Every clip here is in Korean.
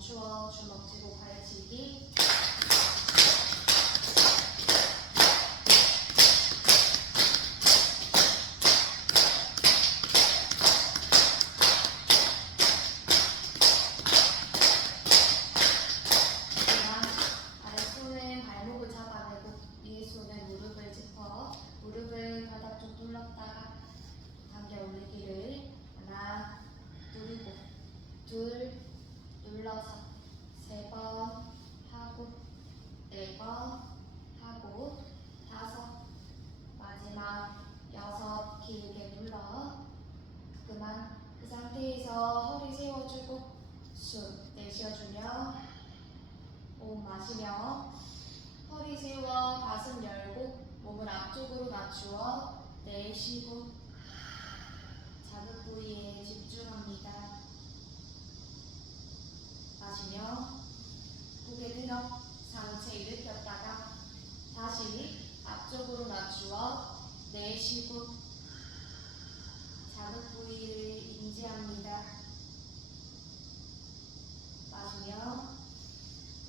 멈추어 주먹 쥐고 발치기. 아랫손은 발목을 잡아내고 위에 손은 무릎을 짚어 무릎을 바닥 쪽 눌렀다가 당겨 올리기를. 하나 누르고 둘 눌러서 세 번 하고 네 번 하고 다섯 마지막 여섯 길게 눌러. 그만. 그 상태에서 허리 세워주고 숨 내쉬어주며 호흡 마시며 허리 세워 가슴 열고 몸을 앞쪽으로 낮추어 내쉬고 자극 부위에 집중합니다. 마시며 고개 들어 상체 일으켰다가 다시 앞쪽으로 낮추어 내쉬고 자극 부위를 인지합니다. 마시며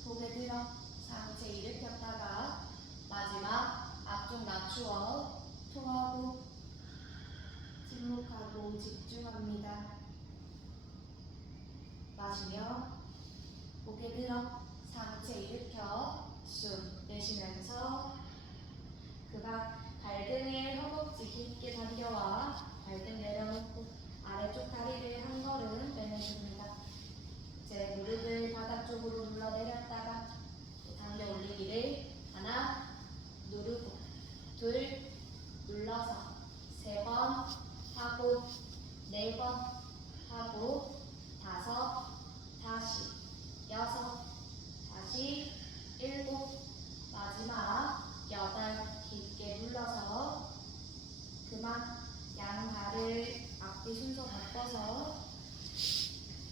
고개 들어 상체 일으켰다가 마지막 앞쪽 낮추어 통하고 침묵하고 집중합니다. 마시며 고개 들어 상체 일으켜 숨 내쉬면서 그만 발등에 허벅지 깊게 당겨와 발등 내려놓고 아래쪽 다리를 한 걸음 빼내줍니다. 이제 무릎을 바닥 쪽으로 눌러 내렸다가 당겨 올리기를. 하나 누르고 둘 눌러서 세 번 하고 네 번 하고 다섯 다시 여섯 다시 일곱 마지막 여덟 깊게 눌러서 그만. 양발을 앞뒤 순서 바꿔서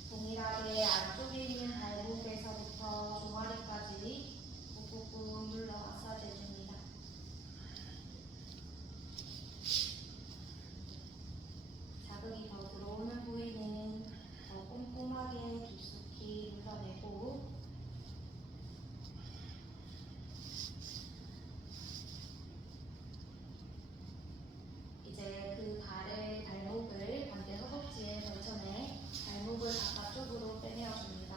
동일하게 안쪽에 있는 발목에서부터 종아리까지 꾹꾹꾹 눌러 마사지 해줍니다. 자극이 더 들어오는 부위는 더 꼼꼼하게 깊숙이 눌러내고 이제 그 발목을 반대 허벅지에 걸쳐내 발목을 바깥쪽으로 빼내어줍니다.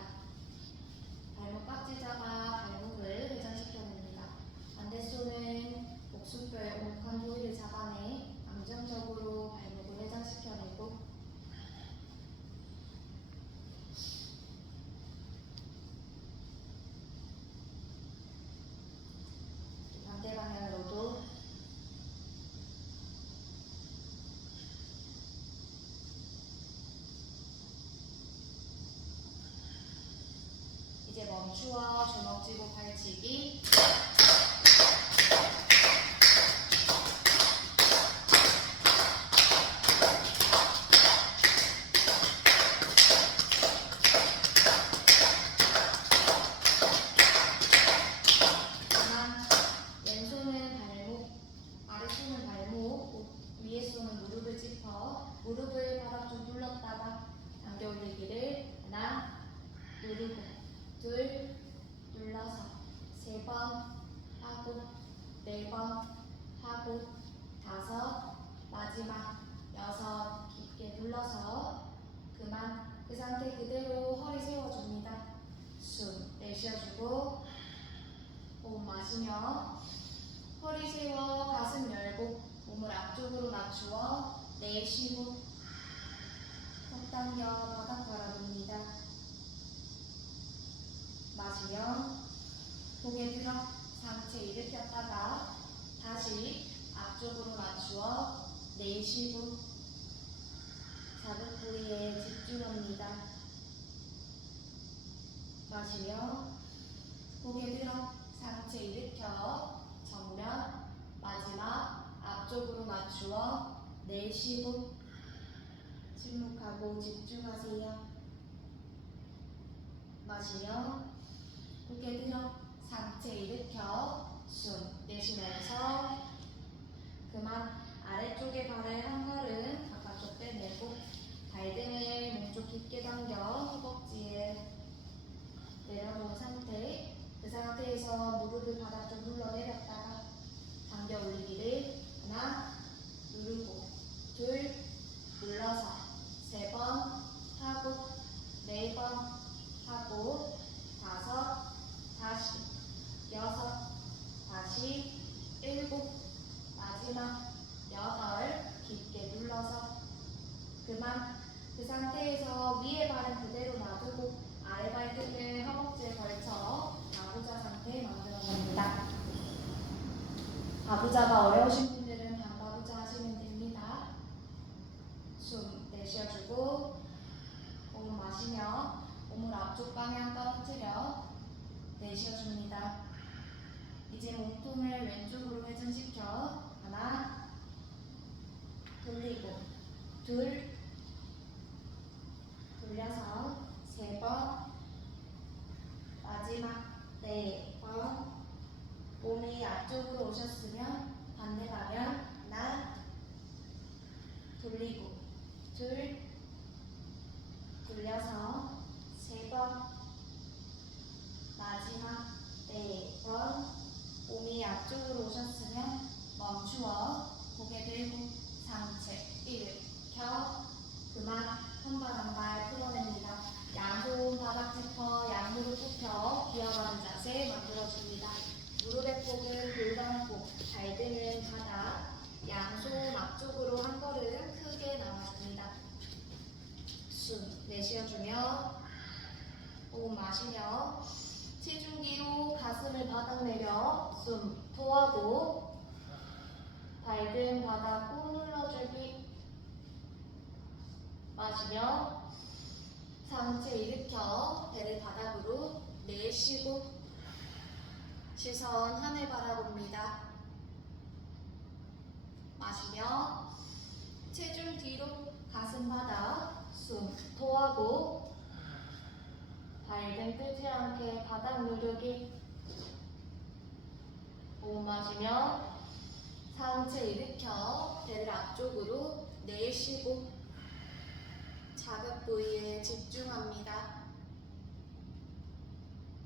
발목 깍지 잡아 발목을 회전시켜냅니다. 반대손은 목숨뼈의 오목한 부위를 잡아내 안정적으로 발목을 회전시켜내고 반대 방향으로도 이제 멈추어 주먹 쥐고 발치기. 그만. 왼손은 발목, 아랫손은 발목, 위에 손은 무릎을 짚어 무릎을 바닥 좀 눌렀다가 당겨 올리기를. 하나 누르고 둘 눌러서 세 번 하고 네 번 하고 다섯 마지막 여섯 깊게 눌러서 그만. 그 상태 그대로 허리 세워줍니다. 숨 내쉬어주고 호흡 마시며 허리 세워 가슴 열고 몸을 앞쪽으로 낮추어 내쉬고 턱 당겨 바닥 바라봅니다. 마시며 고개 들어 상체 일으켰다가 다시 앞쪽으로 낮추어 내쉬고 자극 부위에 집중합니다. 마시며 고개 들어 상체 일으켜 정면 마지막 앞쪽으로 낮추어 내쉬고 침묵하고 집중하세요. 마시며 고개 들어 상체 일으켜 숨 내쉬면서 그만. 아래쪽에 발을 한 걸음 바깥쪽 빼내고 발등을 몸쪽 깊게 당겨 허벅지에 하고 다섯, 다시 여섯, 다시 일곱, 마지막 여덟, 깊게 눌러서 그만. 그 상태에서 위에 발은 그대로 놔두고 아래 발등을 허벅지에 걸쳐 가부좌 상태 만들어 봅니다. 가부좌가 어려우신 분들은 반가부좌 하시면 됩니다. 숨 내쉬어주고 호흡 마시며 몸을 앞쪽 방향 떨어뜨려 내쉬어줍니다. 이제 몸통을 왼쪽으로 회전시켜 하나, 돌리고 둘, 돌려서 세 번, 마지막 네 번. 몸이 앞쪽으로 오셨으면 반대 방향 하나, 돌리고 둘, 돌려서 세 번, 마지막 네 번. 몸이 앞쪽으로 오셨으면 멈추어 고개 들고 상체 일으켜 그만. 한 발 한 발 풀어냅니다. 양손 바닥 짚어 양무릎 굽혀 기어가는 자세 만들어줍니다. 무릎의 폭은 골반폭, 발등은 바닥, 양손 앞쪽으로 한 걸음 크게 나와줍니다. 숨 내쉬어주며 호흡 마시며 체중 뒤로 가슴을 바닥 내려 숨 토하고 발등 바닥 꾹 눌러주기. 마시며 상체 일으켜 배를 바닥으로 내쉬고 시선 하늘 바라봅니다. 마시며 체중 뒤로 가슴 바닥 숨 토하고 발등 뜨지 않게 바닥 누르기. 호흡 마시며 상체 일으켜 배를 앞쪽으로 내쉬고 자극 부위에 집중합니다.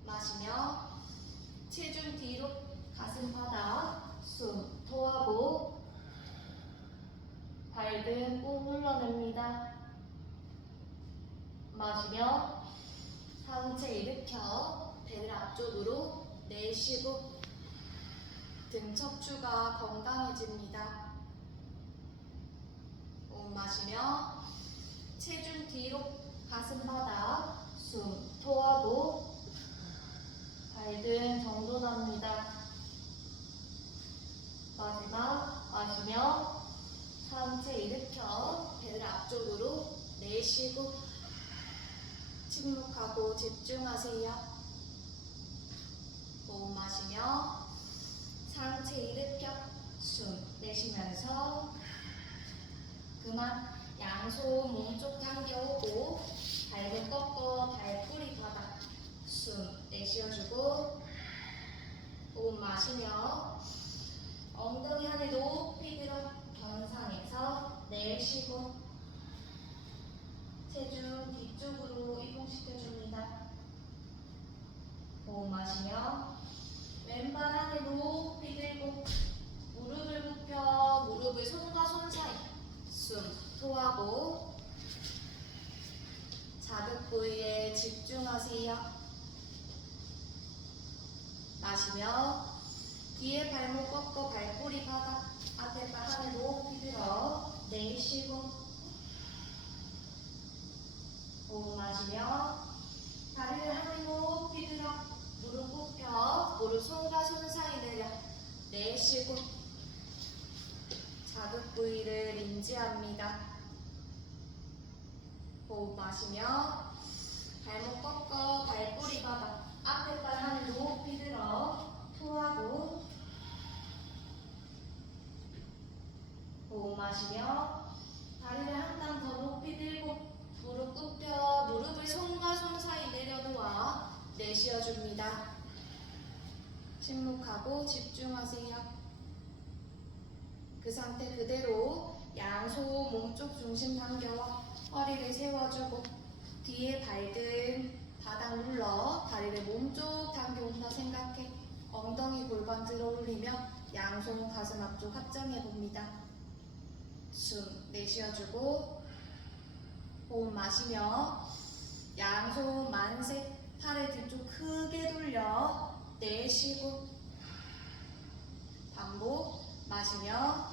마시며 체중 뒤로 가슴 바닥 숨 토하고 발등 꾹 눌러냅니다. 마시며 상체 일으켜 배를 앞쪽으로 내쉬고 등 척추가 건강해집니다. 호흡 마시며 체중 뒤로 가슴 바닥 숨 토하고 발등 정돈합니다. 마지막 마시며 상체 일으켜 배를 앞쪽으로 내쉬고 침묵하고 집중하세요. 호흡 마시며 상체 일으켜 숨 내쉬면서 그만. 양손 몸쪽 당겨오고 발목 꺾어 발뿌리 바닥 숨 내쉬어주고 호흡 마시며 엉덩이 하늘 높이 들어 견상에서 내쉬고 체중 뒤쪽으로 이동시켜줍니다. 호흡 마시며 왼발 하늘 높이 들고 무릎을 굽혀 무릎을 손과 손 사이 숨 토하고 자극 부위에 집중하세요. 마시며 뒤에 발목 꺾어 발꼬리 바닥 앞에 발 하늘 높이 들어 내쉬고 호흡 마시며 다리를 하늘 높이 들어 무릎 굽혀 무릎 손과 손 사이 내려 내쉬고 자극 부위를 인지합니다. 호흡 마시며 발목 꺾어 발꼬리 바닥 앞에 발 하늘 높이 들어 토하고 호흡 마시며 다리를 한 땀 더 높이 들고 무릎 굽혀 무릎을 손과 손 사이 내려놓아 내쉬어줍니다. 침묵하고 집중하세요. 그 상태 그대로 양손 몸쪽 중심 당겨와 허리를 세워주고 뒤에 발등 바닥 눌러 다리를 몸쪽 당겨온다 생각해 엉덩이 골반 들어 올리며 양손 가슴 앞쪽 합장해 봅니다. 숨 내쉬어주고 호흡 마시며 양손 만세 뒤쪽 크게 돌려 내쉬고 반복. 마시며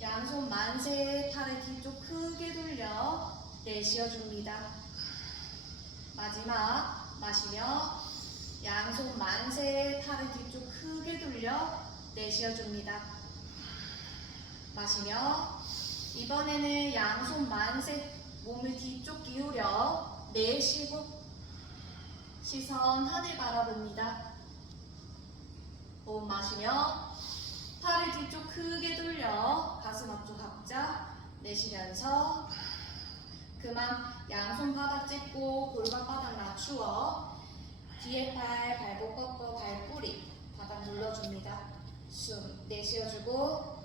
양손 만세. 팔을 뒤쪽 크게 돌려 내쉬어줍니다. 마지막. 마시며 양손 만세. 팔을 뒤쪽 크게 돌려 내쉬어줍니다. 마시며 이번에는 양손 만세. 몸을 뒤쪽 기울여 내쉬고 시선 하늘 바라봅니다. 호흡 마시며 팔을 뒤쪽 크게 돌려 가슴 앞쪽 합자 내쉬면서 그만 양손 바닥 짚고 골반 바닥 낮추어 뒤에 팔 발목 꺾어 발뿌리 바닥 눌러줍니다. 숨 내쉬어주고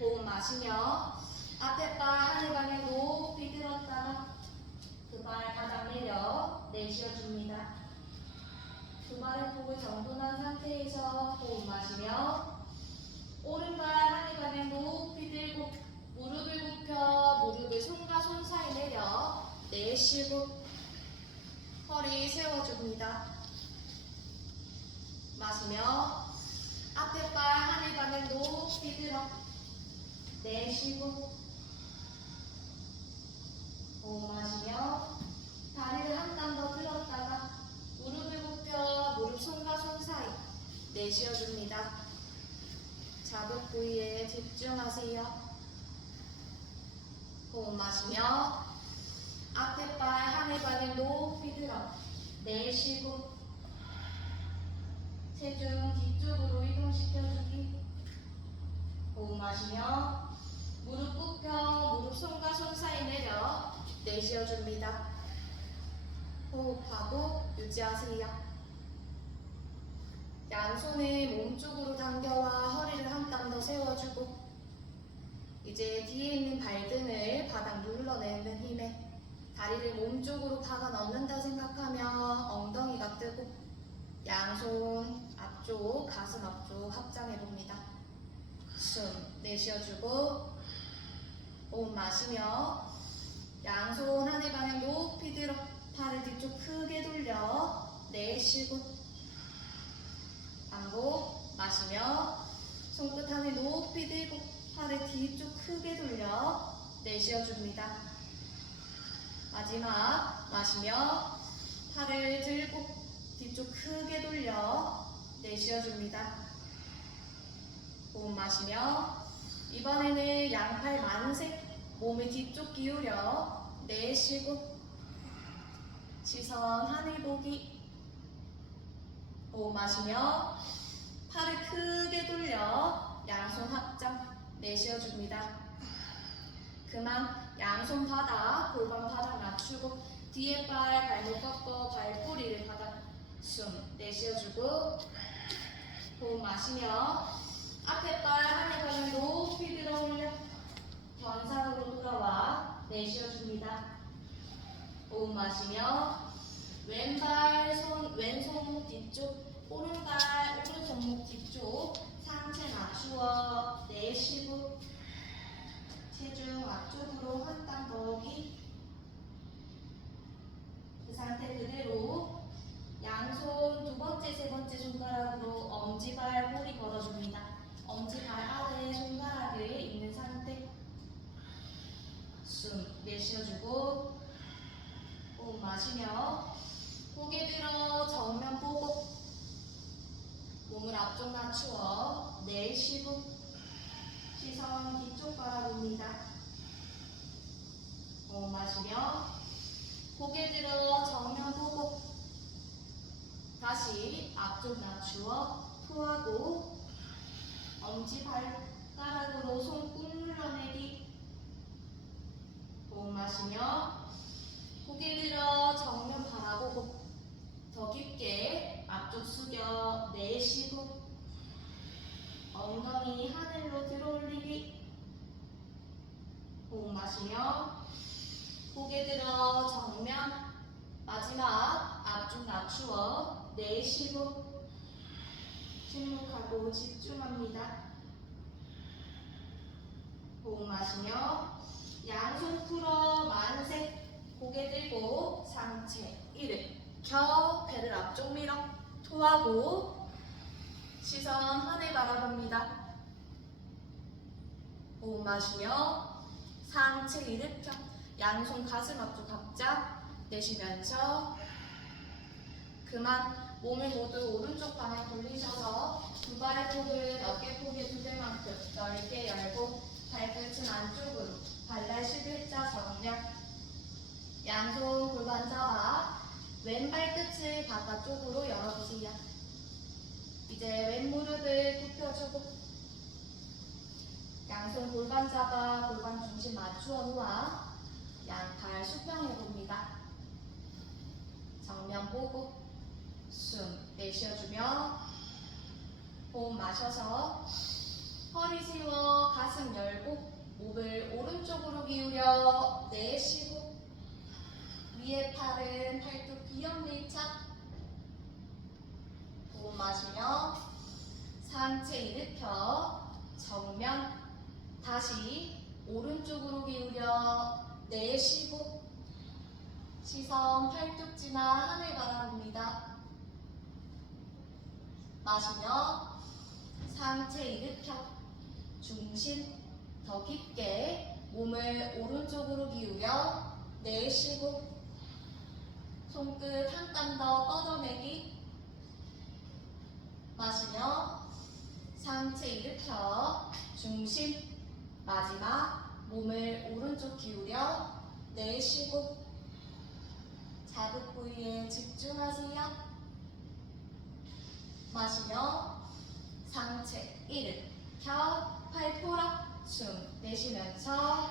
호흡 마시며 앞에 팔 하늘 방향 높이 들었다가 그 발 바닥 내려 내쉬어줍니다. 두 발의 폭을 정돈한 상태에서 호흡 마시며 오른발 하늘 방향 높이 들고 무릎을 굽혀 무릎을 손과 손 사이 내려 내쉬고 허리 세워줍니다. 마시며 앞에 발 하늘 방향 높이 들어 내쉬고 호흡 마시며 다리를 한 땀 더 들었다가 무릎을 굽혀 무릎 손과 손 사이 내쉬어줍니다. 자극 부위에 집중하세요. 호흡 마시며 앞에 발 하늘 방향 높이 들어 내쉬고 체중 뒤쪽으로 이동시켜주기. 호흡 마시며 무릎 굽혀 무릎 손과 손 사이 내려 내쉬어줍니다. 호흡하고 유지하세요. 양손을 몸쪽으로 당겨와 허리를 한 땀 더 세워주고 이제 뒤에 있는 발등을 바닥 눌러내는 힘에 다리를 몸쪽으로 박아 넣는다 생각하며 엉덩이가 뜨고 양손 앞쪽 가슴 앞쪽 합장해봅니다. 숨 내쉬어주고 호흡 마시며 양손 하늘 방향 높이 들어 팔을 뒤쪽 크게 돌려 내쉬고 반복. 마시며 손끝 하늘 높이 들고 팔을 뒤쪽 크게 돌려 내쉬어줍니다. 마지막. 마시며 팔을 들고 뒤쪽 크게 돌려 내쉬어줍니다. 호흡 마시며 이번에는 양팔 만세. 몸을 뒤쪽 기울여 내쉬고 시선 하늘 보기. 호흡 마시며 팔을 크게 돌려 양손 합장 내쉬어줍니다. 그만 양손 바닥 골반 바닥 낮추고 뒤에 발 발목 꺾어 발뿌리를 바닥. 숨 내쉬어주고 호흡 마시며 앞에 발 하늘 방향 높이 들어 올려 견상으로 돌아와 내쉬어줍니다. 호흡 마시며 왼손 뒤쪽 오른발 오른손목 뒤쪽 상체 낮추어 내쉬고 체중 앞쪽으로 한 땀 더기. 그 상태 그대로 양손 두 번째 세 번째 손가락으로 엄지발 꼬리 걸어줍니다. 엄지발 아래 손가락을 있는 상태. 숨 내쉬어주고 호흡 마시며 고개 들어 정면 보고 몸을 앞쪽 낮추어 내쉬고 시선 뒤쪽 바라봅니다. 호흡 마시며 고개 들어 정면 보고 다시 앞쪽 낮추어 토하고 엄지발가락으로 손 꾹 눌러내기. 호흡 마시며 고개 들어 정면 바라보고 더 깊게 앞쪽 숙여 내쉬고 엉덩이 하늘로 들어올리기. 호흡 마시며 고개 들어 정면 마지막 앞쪽 낮추어 내쉬고 침묵하고 집중합니다. 호흡 마시며 양손 풀어 만세. 고개 들고 상체 일으켜 배 배를 앞쪽 밀어 토하고 시선 하늘 바라봅니다. 호흡 마시며 상체 일으켜 양손 가슴 앞쪽 갑작 내쉬면서 그만 몸을 모두 오른쪽 방향 돌리셔서 두 발의 폭을 어깨폭에 두들 만큼 넓게 열고 발끝은 안쪽으로 발날 11자 정면 양손 골반 잡아 왼발 끝을 바깥쪽으로 열어주세요. 이제 왼 무릎을 굽혀주고 양손 골반 잡아 골반 중심 맞추어 놓아 양팔 수평해 봅니다. 정면 보고 숨 내쉬어주며 호흡 마셔서 허리 세워 가슴 열고 목을 오른쪽으로 기울여 내쉬고 위에 팔은 팔뚝 비역 밀착. 호흡 마시며 상체 일으켜 정면 다시 오른쪽으로 기울여 내쉬고 시선 팔뚝 지나 하늘 바라봅니다. 마시며 상체 일으켜 중심 더 깊게 몸을 오른쪽으로 기울여 내쉬고 손끝 한 땀 더 뻗어내기. 마시며 상체 일으켜 중심 마지막 몸을 오른쪽 기울여 내쉬고 자극 부위에 집중하세요. 마시며 상체 일으켜 팔 풀어 숨 내쉬면서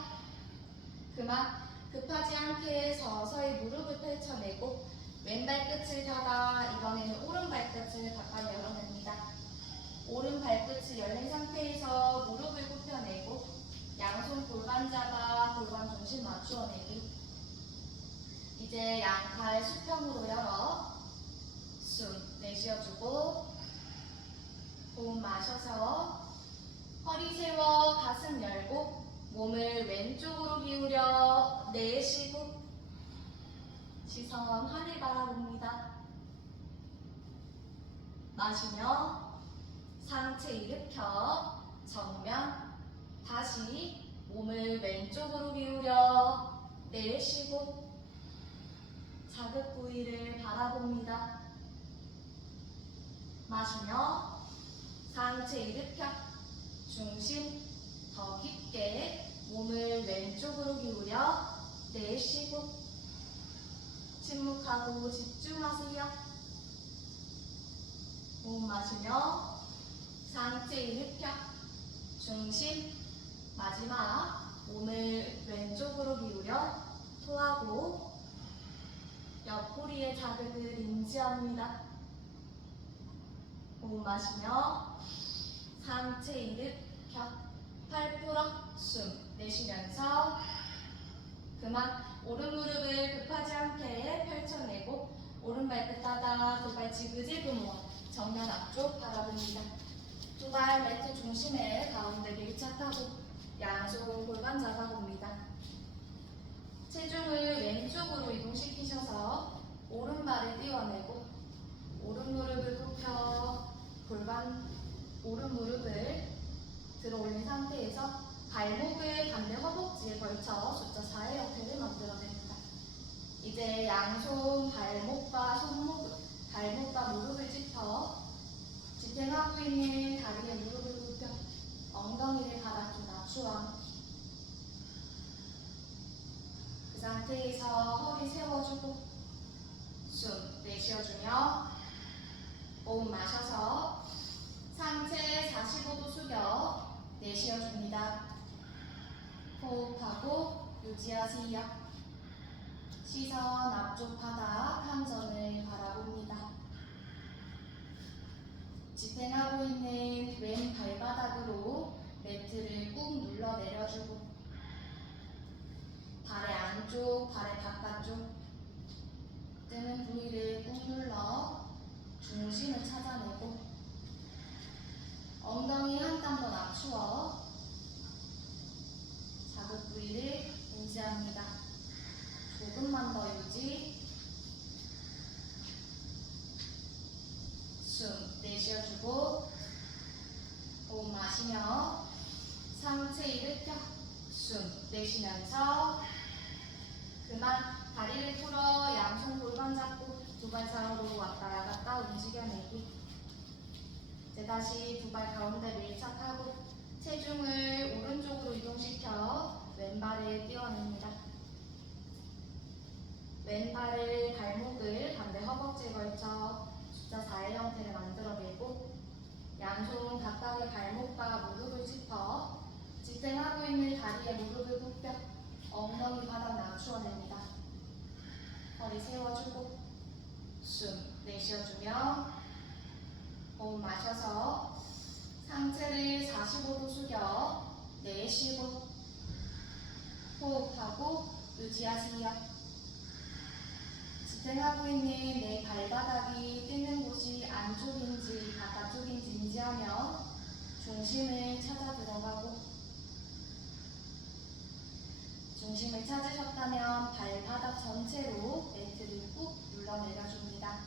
그만 급하지 않게 서서히 무릎을 펼쳐내고 왼발 끝을 잡아 이번에는 오른 발끝을 바깥 열어냅니다. 오른 발끝을 열린 상태에서 무릎을 굽혀내고 양손 골반 잡아 골반 중심 맞추어내기. 이제 양팔 수평으로 열어 숨 내쉬어주고 호흡 마셔서 허리 세워 가슴 열고 몸을 왼쪽으로 기울여 내쉬고 시선 하늘 바라봅니다. 마시며 상체 일으켜 정면 다시 몸을 왼쪽으로 기울여 내쉬고 자극 부위를 바라봅니다. 마시며 상체 일으켜 중심 더 깊게 몸을 왼쪽으로 기울여 내쉬고 침묵하고 집중하세요. 호흡 마시며 상체 일으켜 중심 마지막 몸을 왼쪽으로 기울여 토하고 옆구리의 자극을 인지합니다. 호흡 마시며 상체 일으켜 팔 풀어 숨 내쉬면서 그만 오른 무릎을 급하지 않게 펼쳐내고 오른 발끝 따다 두 발 지그재그 모아 정면 앞쪽 바라봅니다. 두 발 매트 중심에 가운데 밀착하고 양손 골반 잡아봅니다. 체중을 왼쪽으로 이동시키셔서 오른발을 띄워내고 오른 무릎을 굽혀 오른 무릎을 들어 올린 상태에서 발목을 반대 허벅지에 걸쳐 숫자 4의 형태를 만들어냅니다. 이제 양손 발목과 무릎을 짚어 지탱하고 있는 다리에 무릎을 굽혀 엉덩이를 바닥에 낮추어 그 상태에서 허리 세워주고 숨 내쉬어주며 호흡 마셔서 상체 45도 숙여 내쉬어줍니다. 호흡하고 유지하세요. 시선 앞쪽 바닥 함선을 바라봅니다. 지탱하고 있는 왼 발바닥으로 매트를 꾹 눌러 내려주고 발의 안쪽, 발의 바깥쪽 뜨는 부위를 꾹 눌러 중심을 찾아내고 엉덩이 한 땀 더 낮추어 자극 부위를 인지합니다. 조금만 더 유지. 숨 내쉬어주고 호흡 마시며 상체 일으켜 숨 내쉬면서 그만 다리를 풀어 양손 골반 잡고 두 발 좌우로 왔다 갔다 움직여내기. 이제 다시 두 발 가운데 밀착하고 체중을 오른쪽으로 이동시켜 왼발을 띄워냅니다. 왼발을 발목을 반대 허벅지에 걸쳐 숫자 4의 형태를 만들어내고 양손 각각의 발목과 무릎을 짚어 지탱하고 있는 다리에 무릎을 굽혀 엉덩이 바닥 낮추어냅니다. 허리 세워주고 숨 내쉬어주며 호흡 마셔서 상체를 45도 숙여 내쉬고 호흡하고 유지하세요. 지탱하고 있는 내 발바닥이 뛰는 곳이 안쪽인지 바깥쪽인지 인지하며 중심을 찾아 들어가고 중심을 찾으셨다면 발바닥 전체로 매트를 꾹 눌러 내려줍니다.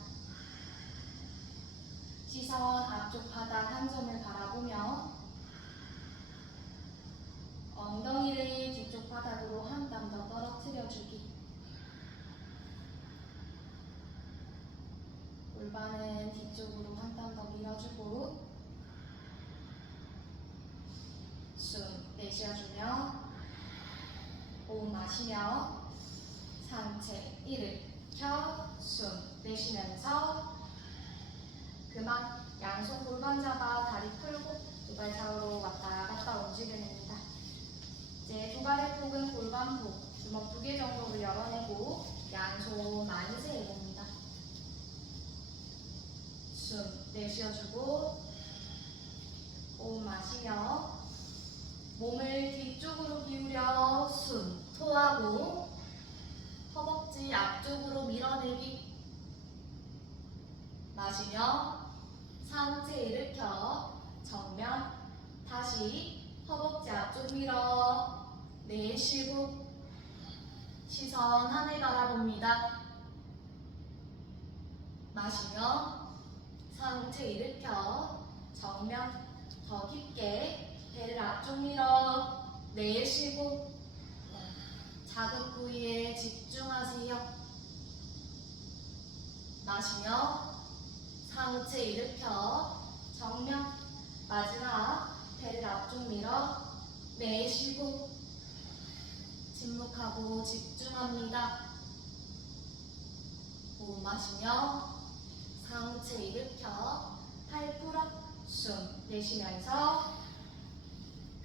시선 앞쪽 바닥 한 점을 바라보며 엉덩이를 뒤쪽 바닥으로 한 땀 더 떨어뜨려주기. 골반은 뒤쪽으로 한 땀 더 밀어주고 숨 내쉬어주며 호흡 마시며 상체 일으켜 숨 내쉬면서 그만 양손 골반 잡아 다리 풀고 두 발 좌우로 왔다 갔다 움직여냅니다. 이제 두 발의 폭은 골반폭, 주먹 2개 정도로 열어내고 양손 많이 세워봅니다. 숨 내쉬어주고 호흡 마시며 몸을 뒤쪽으로 기울여 숨 토하고 허벅지 앞쪽으로 밀어내기. 마시며 상체 일으켜 정면 다시 허벅지 앞쪽 밀어 내쉬고 시선 하늘 바라봅니다. 마시며 상체 일으켜 정면 더 깊게 배를 앞쪽 밀어 내쉬고 자극 부위에 집중하세요. 마시며 상체 일으켜 정면 마지막 배를 앞쪽 밀어 내쉬고 침묵하고 집중합니다. 호흡 마시며 상체 일으켜 팔 풀어 숨 내쉬면서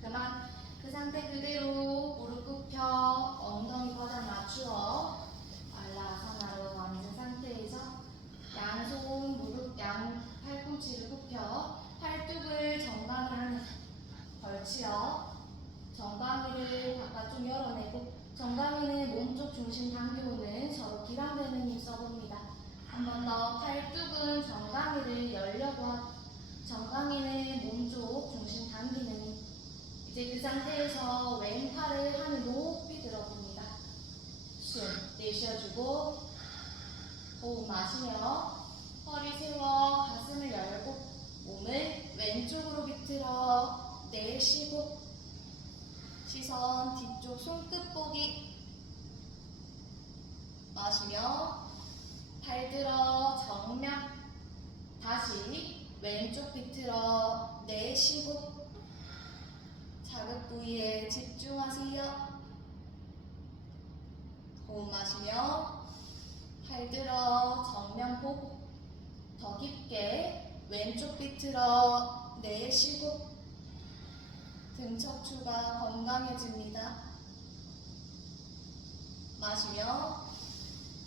그만 그 상태 그대로 무릎 굽혀 엉덩이 바닥 낮추어 알라아사나로 앉은 상태에서 양손 무릎 양 팔꿈치를 굽혀 팔뚝을 정강이 안에 걸치어 정강이를 바깥쪽 열어내고 정강이는 몸쪽 중심 당겨오는 서로 기랑되는 힘 써봅니다. 한 번 더 팔뚝은 정강이를 열려고 하고 정강이는 몸쪽 중심 당기는 힘. 이제 그 상태에서 왼팔을 하늘 높이 들어봅니다. 숨 내쉬어주고 호흡 마시며 허리 세워 가슴을 열고 몸을 왼쪽으로 비틀어 내쉬고 시선 뒤쪽 손끝 보기. 마시며 팔 들어 정면 다시 왼쪽 비틀어 내쉬고 자극 부위에 집중하세요. 호흡 마시며 팔 들어 정면 보고 더 깊게 왼쪽 비틀어 내쉬고 등 척추가 건강해집니다. 마시며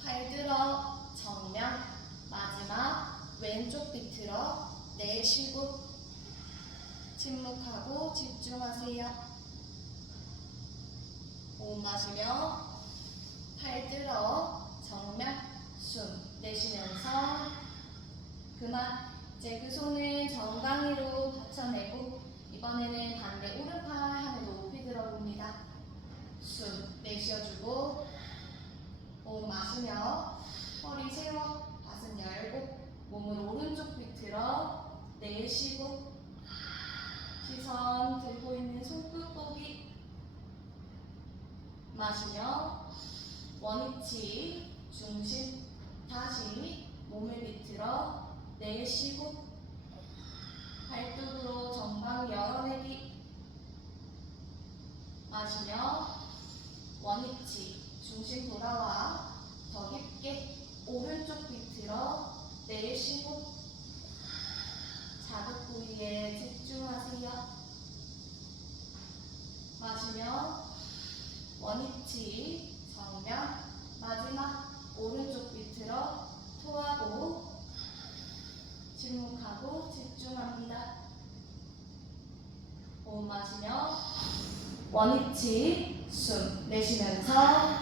팔 들어 정면 마지막 왼쪽 비틀어 내쉬고 침묵하고 집중하세요. 호흡 마시며 팔 들어 정면 숨 내쉬면서 그만 이제 그 손을 정강이로 받쳐내고 이번에는 반대 오른팔 하늘 높이 들어봅니다. 숨 내쉬어주고 호흡 마시며 허리 세워 가슴 열고 몸을 오른쪽 비틀어 내쉬고 시선 들고 있는 손끝 보기. 마시며 원위치 중심 다시 몸을 비틀어 내쉬고 발톱으로 정강 열어내기. 마시며 원위치 중심 돌아와 더 깊게 오른쪽 비틀어 내쉬고 자극 부위에 집중하세요. 마시며 원위치 정면 마지막 오른쪽 비틀어 토하고 침묵하고 집중합니다. 호흡 마시며 원위치 숨 내쉬면서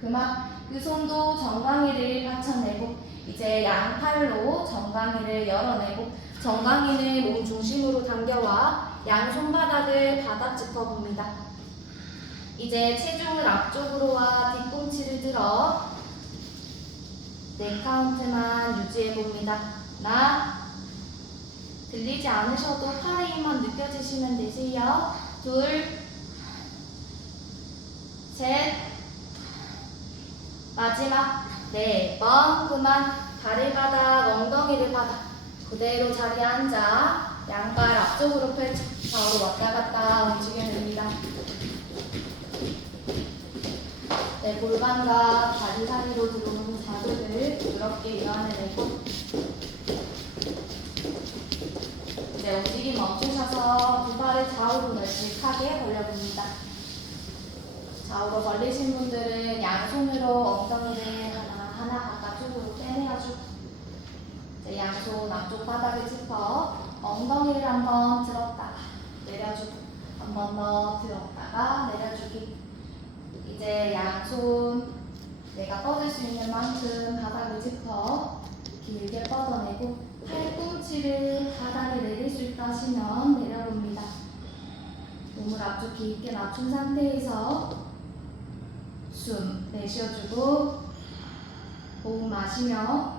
그만 그 손도 정강이를 받쳐내고 이제 양팔로 정강이를 열어내고 정강이를 몸 중심으로 당겨와 양 손바닥을 바닥 짚어봅니다. 이제 체중을 앞쪽으로와 뒤꿈치를 들어 4카운트만 유지해봅니다. 하나, 들리지 않으셔도 팔의 힘만 느껴지시면 되세요. 둘, 셋, 마지막 4번. 그만 다리 바닥, 엉덩이를 바닥 그대로 자리에 앉아 양발 앞쪽으로 펼쳐 좌우로 왔다 갔다 움직이면 됩니다. 네, 골반과 다리 사이로 들어오는 자극을 부드럽게 이완해내고 이제 움직임 멈추셔서 두 발을 좌우로 널찍하게 벌려봅니다. 좌우로 벌리신 분들은 양손으로 엉덩이를 하나 바깥쪽으로 빼내어주고 이제 양손 앞쪽 바닥을 짚어 엉덩이를 한번 들었다가 내려주고 한 번 더 들었다가 내려주기. 이제 양손 내가 뻗을 수 있는 만큼 바닥을 짚어 길게 뻗어내고 팔꿈치를 바닥에 내릴 수 있다 하시면 내려봅니다. 몸을 앞쪽 깊게 낮춘 상태에서 숨 내쉬어주고 호흡 마시며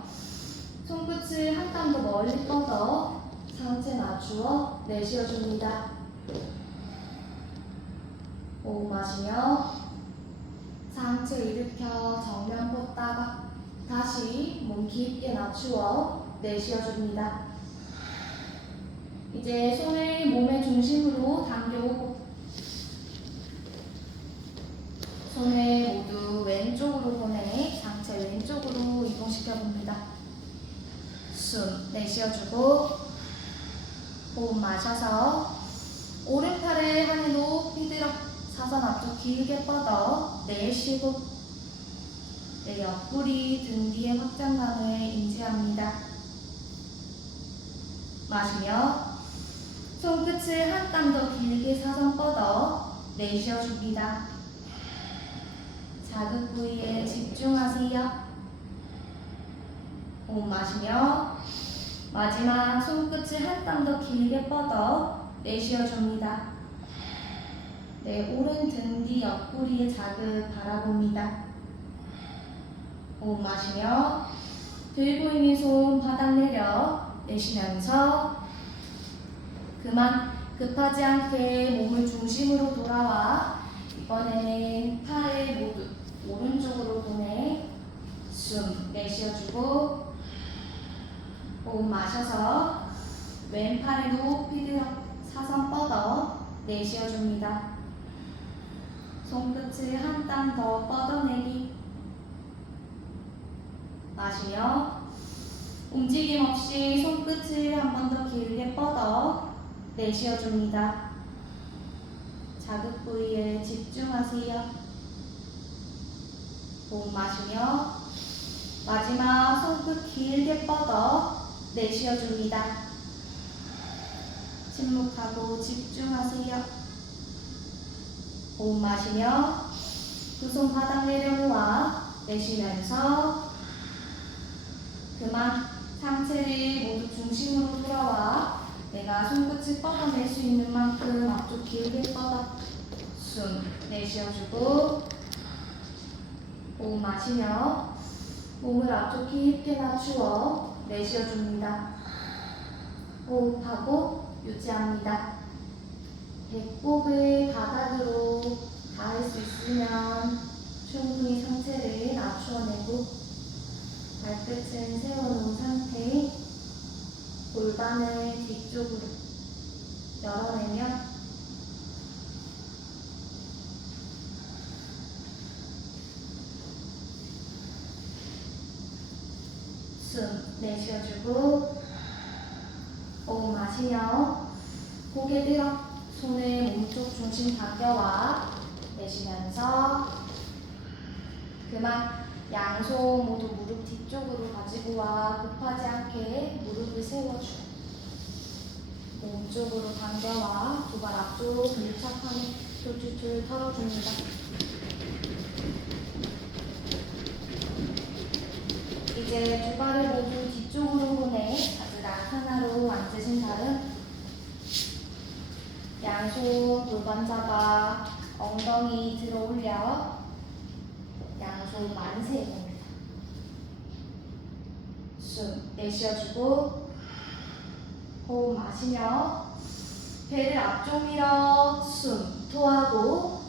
손끝을 한 땀 더 멀리 뻗어 상체 낮추어 내쉬어줍니다. 호흡 마시며 상체 일으켜 정면 뻗다가 다시 몸 깊게 낮추어 내쉬어줍니다. 이제 손을 몸의 중심으로 당겨오고 손을 모두 왼쪽으로 보내 상체 왼쪽으로 이동시켜봅니다. 숨 내쉬어주고 호흡 마셔서 오른팔을 하늘 높이 들어 사선 앞쪽 길게 뻗어 내쉬고 내 옆구리 등 뒤의 확장감을 인지합니다. 마시며 손끝을 한 땀 더 길게 사선 뻗어 내쉬어줍니다. 자극 부위에 집중하세요. 호흡 마시며 마지막 손끝을 한 땀 더 길게 뻗어 내쉬어줍니다. 내 오른 등 뒤 옆구리의 자극 바라봅니다. 호흡 마시며 들고 있는 손 바닥 내려 내쉬면서 그만 급하지 않게 몸을 중심으로 돌아와 이번에는 팔을 모두 오른쪽으로 보내 숨 내쉬어주고 호흡 마셔서 왼팔을 높이 들어 사선 뻗어 내쉬어줍니다. 손끝을 한 땀 더 뻗어내기. 마시며 움직임 없이 손끝을 한 번 더 길게 뻗어 내쉬어줍니다. 자극 부위에 집중하세요. 호흡 마시며 마지막 손끝 길게 뻗어 내쉬어줍니다. 침묵하고 집중하세요. 호흡 마시며 두 손 바닥 내려놓아 내쉬면서 그만 상체를 모두 중심으로 돌아와 내가 손끝을 뻗어낼 수 있는 만큼 앞쪽 길게 뻗어 숨 내쉬어주고 호흡 마시며 몸을 앞쪽 깊게 낮추어 내쉬어줍니다. 호흡하고 유지합니다. 배꼽을 바닥으로 닿을 수 있으면 충분히 상체를 낮추어내고 발끝은 세워놓은 상태에 골반을 뒤쪽으로 열어내며 숨 내쉬어주고 호흡 마시며 고개 들어 손을 몸쪽 중심 당겨와 내쉬면서 그만 양손 모두 무릎 뒤쪽으로 가지고 와 급하지 않게 무릎을 세워주고 몸쪽으로 당겨와 두 발 앞쪽 밀착하며 툴툴툴 털어줍니다. 이제 두 발을 모두 뒤쪽으로 보내 바지락 하나로 앉으신 다음 양손 골반 잡아 엉덩이 들어 올려 양손 만세 해봅니다. 숨 내쉬어주고 호흡 마시며 배를 앞쪽 밀어 숨 토하고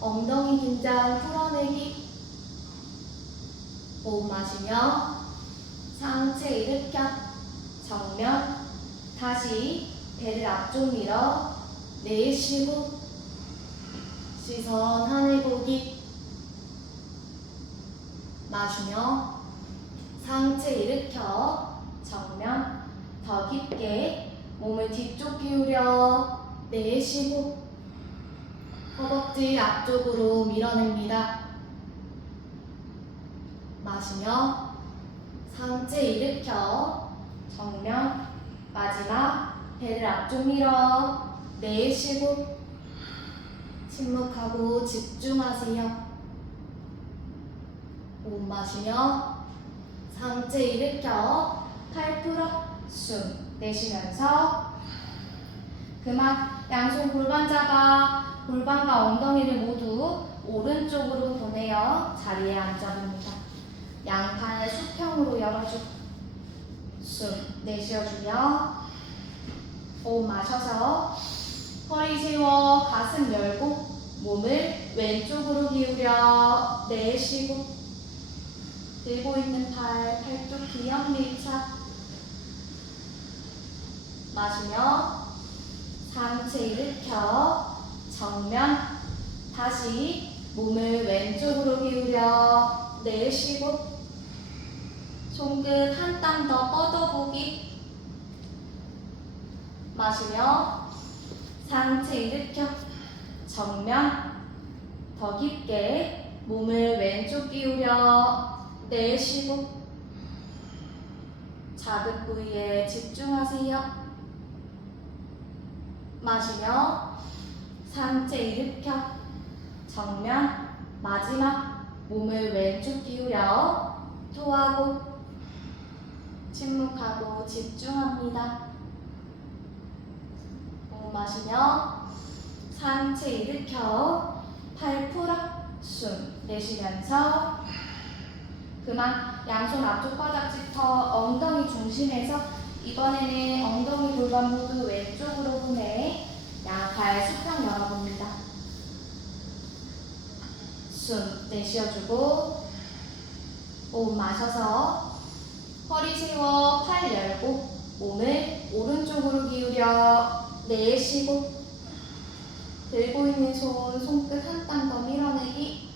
엉덩이 긴장 풀어내기 호흡 마시며 상체 일으켜 정면 다시 배를 앞쪽 밀어 내쉬고 시선 하늘 보기 마시며 상체 일으켜 정면 더 깊게 몸을 뒤쪽 기울여 내쉬고 허벅지 앞쪽으로 밀어냅니다. 마시며 상체 일으켜 정면 마지막 배를 앞쪽 밀어 내쉬고 침묵하고 집중하세요. 호흡 마시며 상체 일으켜 팔 풀어 숨 내쉬면서 그만 양손 골반 잡아 골반과 엉덩이를 모두 오른쪽으로 보내어 자리에 앉아봅니다. 양팔 수평으로 열어주고 숨 내쉬어주며 호흡 마셔서 허리 세워 가슴 열고 몸을 왼쪽으로 기울여 내쉬고 들고 있는 팔쪽 기역 밀착 마시며 상체 일으켜 정면 다시 몸을 왼쪽으로 기울여 내쉬고 손끝 한 땀 더 뻗어보기 마시며 상체 일으켜 정면 더 깊게 몸을 왼쪽 기울여 내쉬고 자극 부위에 집중하세요. 마시며 상체 일으켜 정면 마지막 몸을 왼쪽 기울여 토하고 침묵하고 집중합니다. 호흡 마시며 상체 일으켜 팔 풀어 숨 내쉬면서 그만 양손 앞쪽 바닥부터 엉덩이 중심에서 이번에는 엉덩이 골반 모두 왼쪽으로 보내 양팔 수평 열어봅니다. 숨 내쉬어주고 호흡 마셔서 허리 세워 팔 열고 몸을 오른쪽으로 기울여 내쉬고 들고 있는 손끝 한 땀 더 밀어내기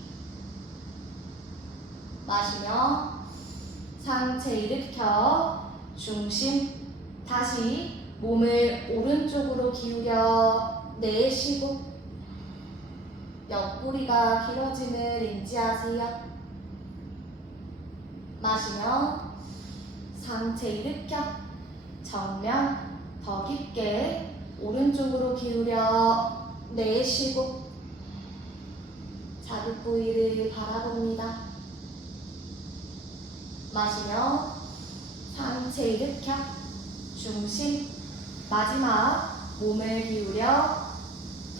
마시며 상체 일으켜 중심 다시 몸을 오른쪽으로 기울여 내쉬고 옆구리가 길어짐을 인지하세요. 마시며 상체 일으켜 정면 더 깊게 오른쪽으로 기울여 내쉬고 자극 부위를 바라봅니다. 마시며 상체 일으켜 중심 마지막 몸을 기울여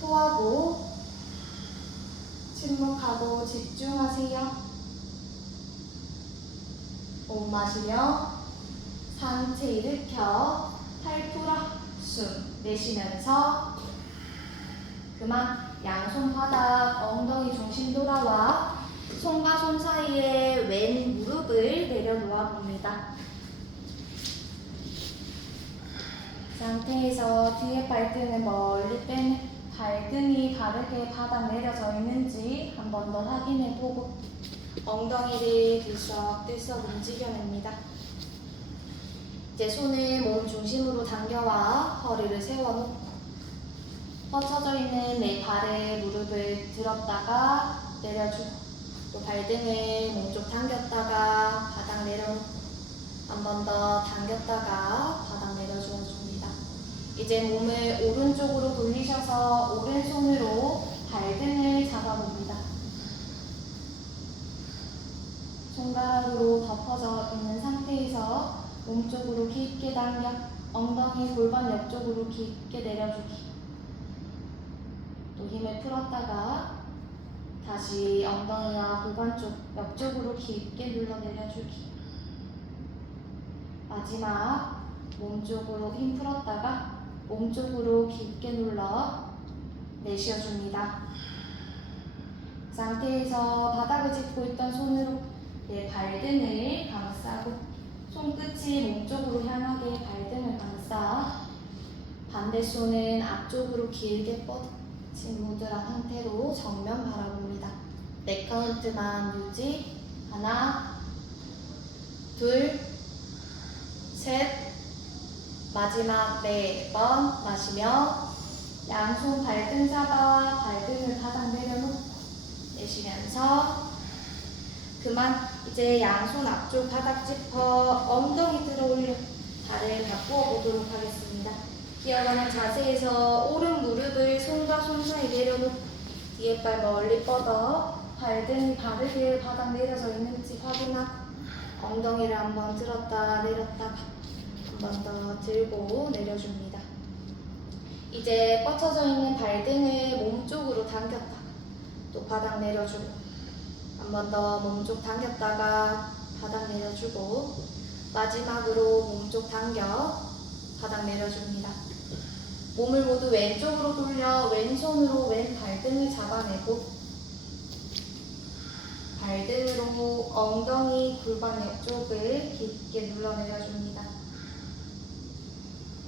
토하고 침묵하고 집중하세요. 호흡 마시며 상체 일으켜 팔 풀어 숨 내쉬면서 그만 양손 바닥 엉덩이 중심 돌아와 손과 손 사이에 왼 무릎을 내려놓아 봅니다. 상태에서 뒤에 발등을 멀리 빼내 발등이 바르게 바닥 내려져 있는지 한 번 더 확인해 보고 엉덩이를 들썩들썩 움직여냅니다. 이제 손을 몸 중심으로 당겨와 허리를 세워놓고 뻗쳐져 있는 내 발에 무릎을 들었다가 내려주고 또 발등을 몸쪽 당겼다가 바닥 내려놓고 한 번 더 당겼다가 바닥 내려주어 줍니다. 이제 몸을 오른쪽으로 돌리셔서 오른손으로 발등을 잡아봅니다. 손가락으로 덮어져 있는 상태에서 몸쪽으로 깊게 당겨 엉덩이 골반 옆쪽으로 깊게 내려주기. 또 힘을 풀었다가 다시 엉덩이와 골반 쪽 옆쪽으로 깊게 눌러 내려주기. 마지막 몸쪽으로 힘 풀었다가 몸쪽으로 깊게 눌러 내쉬어줍니다. 상태에서 바닥을 짚고 있던 손으로 내 발등을 감싸고 손끝이 몸쪽으로 향하게 발등을 감싸 반대 손은 앞쪽으로 길게 뻗친 무드란 상태로 정면 바라봅니다. 네 카운트만 유지. 하나, 둘, 셋, 마지막 4번 마시며 양손 발등 잡아 발등을 바닥 내려놓고 내쉬면서 그만 이제 양손 앞쪽 바닥 짚어 엉덩이 들어 올려 발을 바꾸어 보도록 하겠습니다. 기어가는 자세에서 오른 무릎을 손과 손 사이 내려놓고 뒤에 발 멀리 뻗어 발등이 바르게 바닥 내려져 있는지 확인하고 엉덩이를 한번 들었다 내렸다가 한 번 더 들고 내려줍니다. 이제 뻗쳐져 있는 발등을 몸쪽으로 당겼다가 또 바닥 내려주고 한 번 더 몸쪽 당겼다가 바닥 내려주고 마지막으로 몸쪽 당겨 바닥 내려줍니다. 몸을 모두 왼쪽으로 돌려 왼손으로 왼 발등을 잡아내고 발등으로 엉덩이 골반 옆쪽을 깊게 눌러 내려줍니다.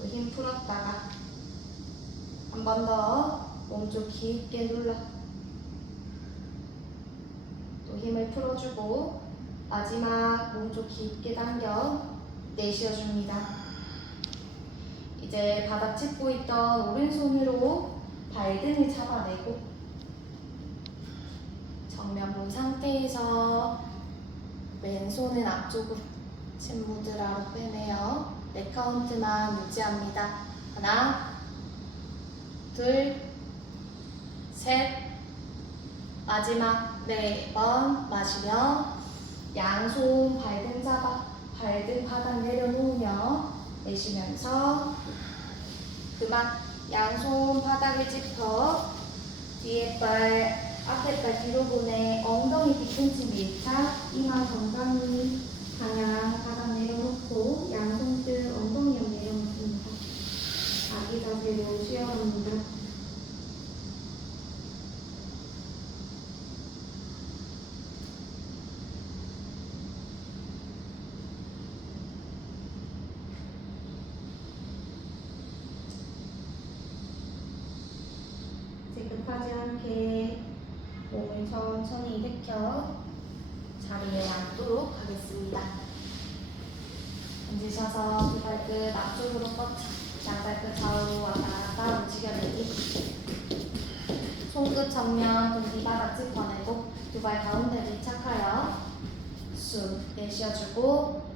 또 힘 풀었다가 한 번 더 몸쪽 깊게 눌러 또 힘을 풀어주고 마지막 몸쪽 깊게 당겨 내쉬어줍니다. 이제 바닥 짚고 있던 오른손으로 발등을 잡아내고 정면 본 상태에서 왼손은 앞쪽으로 침무드라로 빼내어 4카운트만 유지합니다. 하나, 둘, 셋, 마지막 4번 마시며 양손 발등 잡아 발등 바닥 내려놓으며 내쉬면서 그만 양손 바닥을 짚어 뒤에 발 앞에 발 뒤로 보내 엉덩이 뒤꿈치 밀착 이마 정강이 방향 바닥 내려놓고 양손끝 엉덩이 옆 내려놓습니다. 아기 자세로 쉬어갑니다. 급하지 않게 몸을 천천히 일으켜 자리에 앉도록 하겠습니다. 앉으셔서 두 발끝 앞쪽으로 뻗쳐 양발끝 좌우로 왔다 갔다 움직여내기. 손끝 정면 등 뒤바닥 짚어내고 두 발 가운데 밀착하여 숨 내쉬어주고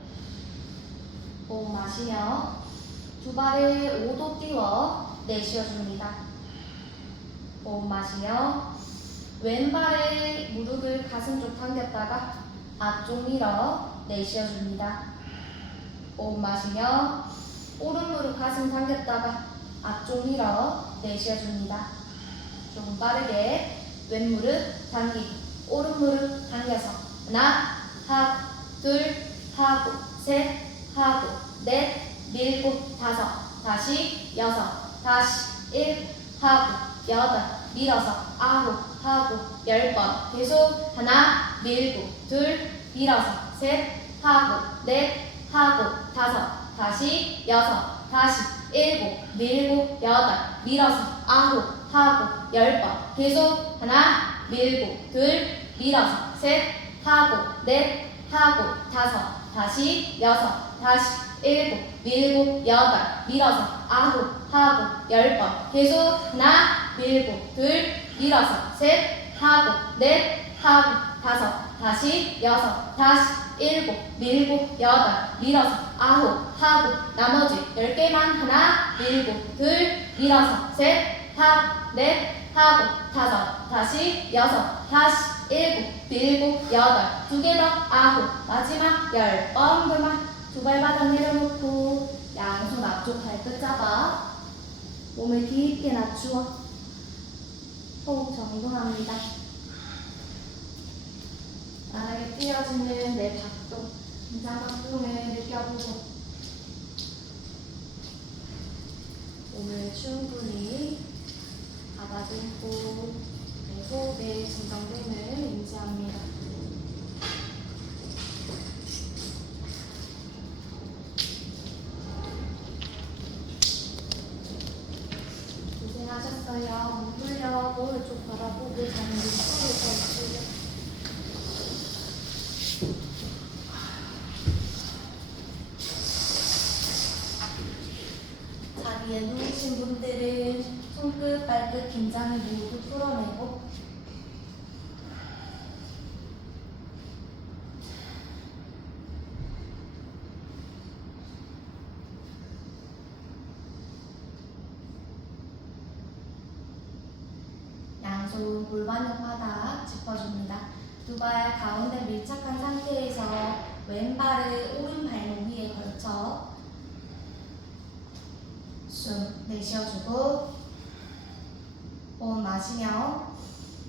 호흡 마시며 두 발을 5도 띄워 내쉬어줍니다. 호흡 마시며 왼발에 무릎을 가슴 쪽 당겼다가 앞쪽 밀어 내쉬어줍니다. 호흡 마시며 오른 무릎 가슴 당겼다가 앞쪽 밀어 내쉬어줍니다. 조금 빠르게 왼 무릎 당기기 오른 무릎 당겨서 하나 하고 둘 하고 셋 하고 넷 밀고 다섯 다시 여섯 다시 일 하고 여덟 밀어서 아홉 하고 10번 계속 하나 밀고 둘 밀어서 셋 하고 넷 하고 다섯 다시 여섯 다시 일곱 밀고 여덟 밀어서 아홉 하고 10번 계속 하나 밀고 둘 밀어서 셋 하고 넷 하고 다섯 다시 여섯 다시 일곱 밀고 여덟 밀어서 아홉 하고 10번 계속 하나 밀고 둘 밀어서 셋 하고 넷 하고 다섯 다시 여섯 다시 일곱 밀고 여덟 밀어서 아홉 하고 나머지 10개만 하나 밀고 둘 밀어서 셋 하고 넷 하고 다섯 다시 여섯 다시 일곱 밀고 여덟 2개 더 아홉 마지막 10번 그만 두 발 바닥 내려놓고 양손 앞쪽 발끝 잡아 몸을 깊게 낮추어 호흡 정돈합니다. 바닥에 띄어지는 내 박동, 긴장 박동을 느껴보고 몸을 충분히 가다듬고 내 호흡의 진정됨을 인지합니다. 고생하셨어요. 물 돌려 거울 쪽 바라보고 자는 눈썹을 펴주세요. 자리에 누우신 분들은 손끝, 발끝 긴장을 모두 풀어내고 양손 골반옆 바닥 짚어줍니다. 두 발 가운데 밀착한 상태에서 왼발을 오른 발목 위에 걸쳐 숨 내쉬어주고 호흡 마시며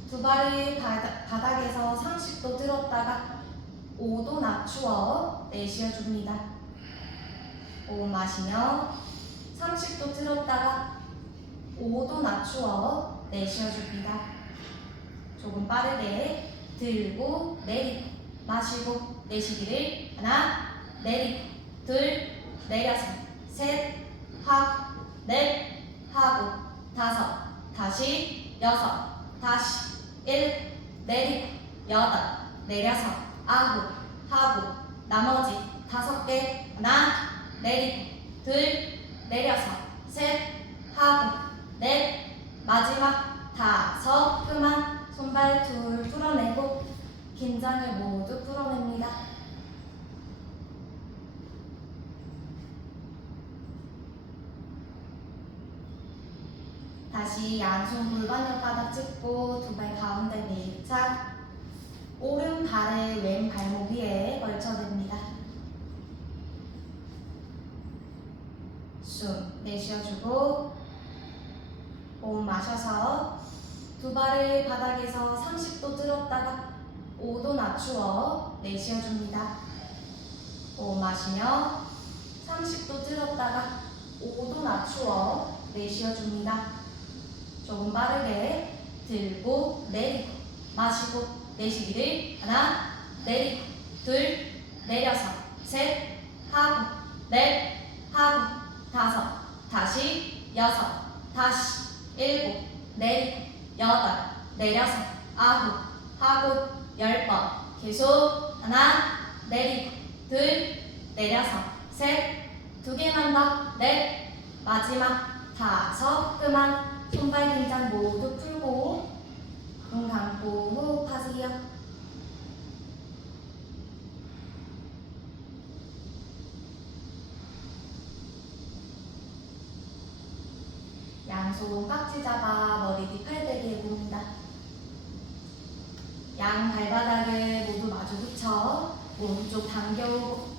두 발을 바닥에서 30도 들었다가 5도 낮추어 내쉬어줍니다. 호흡 마시며 30도 들었다가 5도 낮추어 내쉬어줍니다. 조금 빠르게 들고 내리고 마시고 내쉬기를 하나 내리고 둘 내려서 셋 하고 넷 하고 다섯 다시 여섯 다시 일 내리고 여덟 내려서 아홉 하고 나머지 5개 하나 내리고 둘 내려서 셋 하고 넷 마지막 5 그만 손발 둘 풀어내고 긴장을 모두 풀어냅니다. 다시 양손 골반옆 바닥 짚고 두 발 가운데 밀착 오른발을 왼 발목 위에 걸쳐냅니다. 숨 내쉬어주고 호흡 마셔서 두 발을 바닥에서 30도 들었다가 5도 낮추어 내쉬어줍니다. 호흡 마시며 30도 들었다가 5도 낮추어 내쉬어줍니다. 조금 빠르게 들고 내리고 마시고 내쉬기를 하나 내리고 둘 내려서 셋 하고 넷 하고 다섯 다시 여섯 다시 일곱 내리고 여덟 내려서 아홉 하고 10번 계속 하나 내리고 둘 내려서 셋 2개만 더 넷 마지막 5 그만 손발 긴장 모두 풀고 눈 감고 호흡하세요. 양손 깍지 잡아 머리 뒤 팔베개 해봅니다. 양 발바닥을 모두 마주 붙여 오른쪽 당겨오고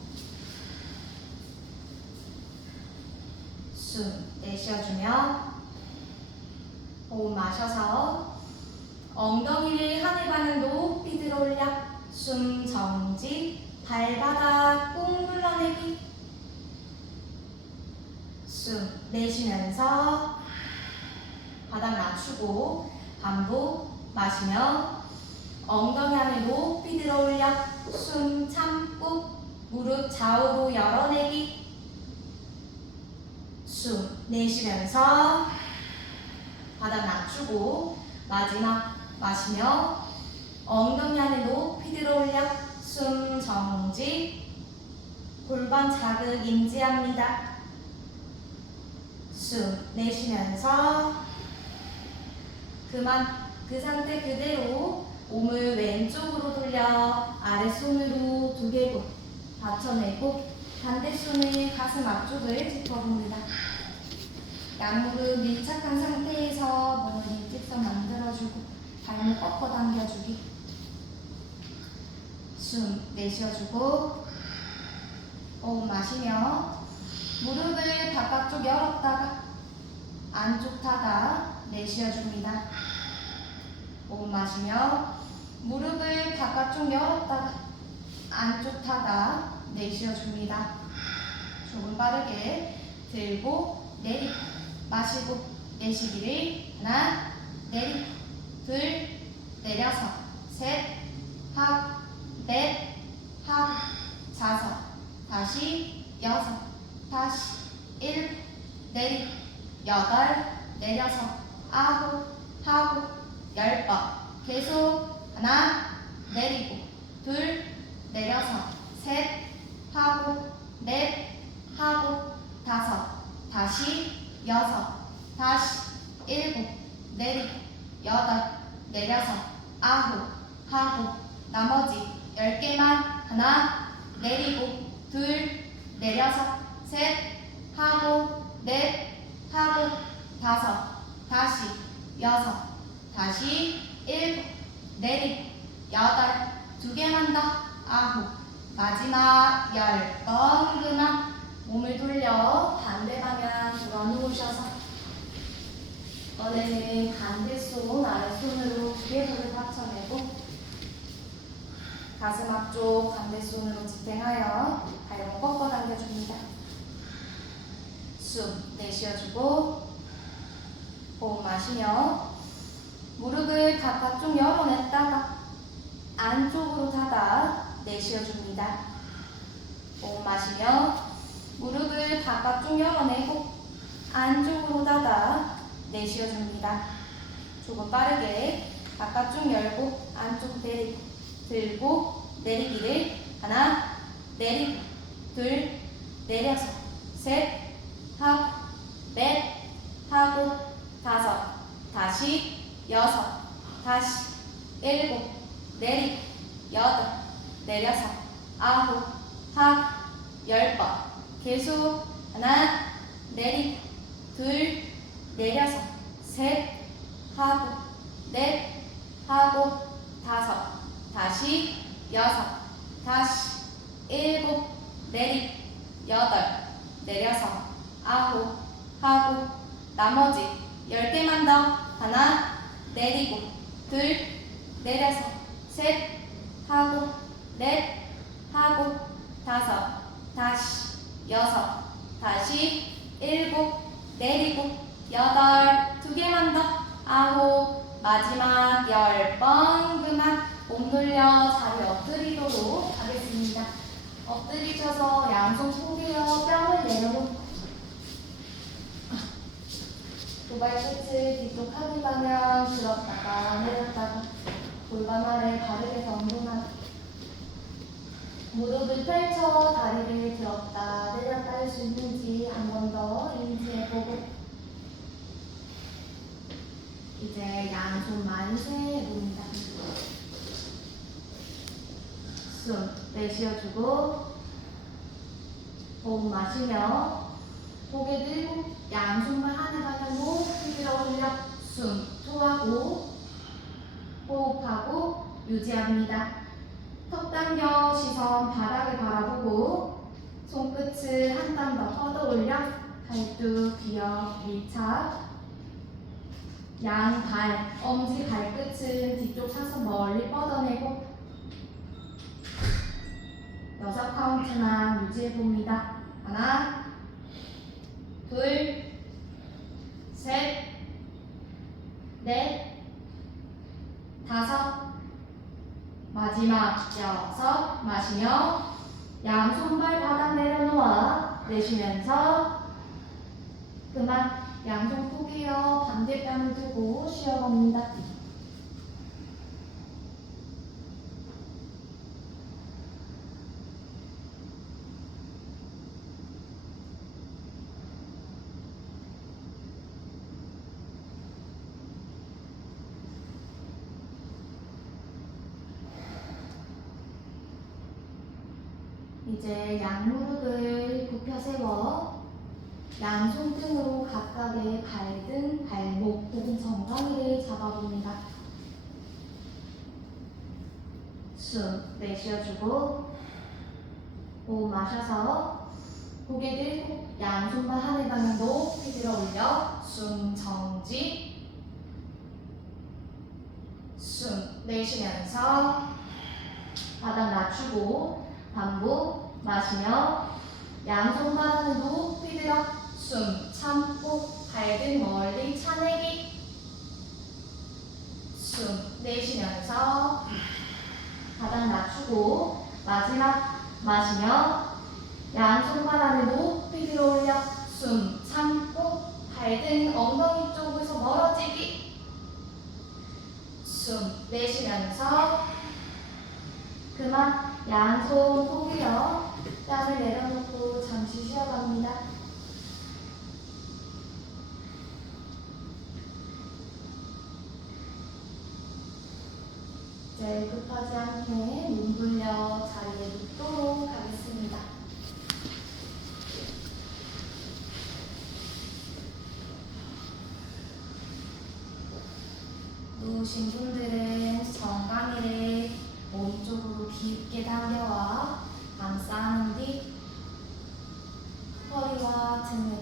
숨 내쉬어주며 호흡 마셔서 엉덩이를 하늘 방향 높이 들어 올려 숨 정지 발바닥 꾹 눌러내기 내쉬면서 바닥 낮추고 반복 마시며 엉덩이 안에 높이 들어 올려 숨 참고 무릎 좌우로 열어내기. 숨 내쉬면서 바닥 낮추고 마지막 마시며 엉덩이 안에 높이 들어 올려 숨 정지. 골반 자극 인지합니다. 숨 내쉬면서 그만 그 상태 그대로 몸을 왼쪽으로 돌려 아랫손으로 두개골 받쳐내고 반대손을 가슴 앞쪽을 짚어봅니다. 양무릎 밀착한 상태에서 몸을 일직선 만들어주고 발목 꺾어 당겨주기. 숨 내쉬어주고 호흡 마시며 무릎을 바깥쪽 열었다가 안쪽 타다 내쉬어줍니다. 호흡 마시며 무릎을 바깥쪽 열었다가 안쪽 타다 내쉬어줍니다. 조금 빠르게 들고 내리고 마시고 내쉬기를 하나 내리고 둘 내려서 셋 하고 넷 하고 다섯 다시 여섯 다시 일곱 내리고 여덟 내려서 아홉 하고 10번 계속 하나 내리고 둘 내려서 셋 하고 넷 하고 다섯 다시 여섯 다시 일곱 내리고 여덟 내려서 아홉 하고 나머지 10개만 하나 내리고 둘 내려서 셋 하고 넷 하고 다섯 다시 여섯 다시 일곱 내리고 여덟 2개만 더 아홉 마지막 10번 그만. 몸을 돌려 반대 방향 돌아 누우셔서 이번에는 반대손 아랫손으로 2개골을 받쳐내고 가슴 앞쪽 반대손으로 지탱하여 발목 꺾어 당겨줍니다. 숨 내쉬어주고 호흡 마시며 무릎을 바깥쪽 열어냈다가 안쪽으로 닫아 내쉬어줍니다. 호흡 마시며 무릎을 바깥쪽 열어내고 안쪽으로 닫아 내쉬어줍니다. 조금 빠르게 바깥쪽 열고 안쪽 내리고 들고 내리기를 하나 내리고 둘 내려서 셋 하고 넷 하고 다섯 다시 여섯 다시 일곱 내리고 여덟 내려서 아홉 하고 10번 계속 하나 내리고 둘 내려서 셋 하고 넷 하고 다섯 다시 여섯 다시 일곱 내리고 여덟 내려서 아홉 하고 나머지 10개만 더 하나 내리고 둘 내려서 셋 하고 넷 하고 다섯 다시 여섯 다시 일곱 내리고 여덟 2개만 더 아홉 마지막 10번 그만. 몸 돌려 자리 엎드리도록 하겠습니다. 엎드리셔서 양손 포개어 뺨을 내려놓고 두 발끝을 뒤쪽 하늘 방향 들었다가 내렸다가 골반 아래 바르게 정돈하고 무릎을 펼쳐 다리를 들었다 내렸다 할 수 있는지 한 번 더 인지해보고 이제 양손 만세 해봅니다. 숨 내쉬어주고 호흡 마시며 고개 들고 양손만 하늘 방향 높이 들어 올려 숨 토하고 호흡하고 유지합니다. 턱 당겨 시선 바닥을 바라보고 손끝을 한 땀 더 뻗어 올려 팔뚝 기역 밀착. 양발 엄지 발끝은 뒤쪽 사선 멀리 뻗어내고 6 카운트만 유지해봅니다. 하나 둘 쥐어서 마시며 양손발 바닥 내려놓아 내쉬면서 그만 양손 포개어 반대뺨을 두고 쉬어갑니다. 이제 양무릎을 굽혀 세워 양손등으로 각각의 발등, 발목 혹은 정강이를 잡아봅니다. 숨 내쉬어주고 호흡 마셔서 고개 들고 양손발 하늘 방향 높이 들어 올려 숨 정지. 숨 내쉬면서 바닥 낮추고 반복 마시며 양손발 하늘 높이 들어 숨 참고 발등 멀리 차내기. 숨 내쉬면서 바닥 낮추고 마지막 마시며 양손발 하늘 높이 들어 올려 숨 참고 발등 엉덩이 쪽에서 멀어지기. 숨 내쉬면서 그만 양손 포개어 뺨을 내려놓고 잠시 쉬어갑니다. 이제 급하지 않게 눈 돌려 자리에 눕도록 하겠습니다. 누우신 분들은 정강이를 몸쪽으로 깊게 당겨와 감싸는 뒤 허리와 등을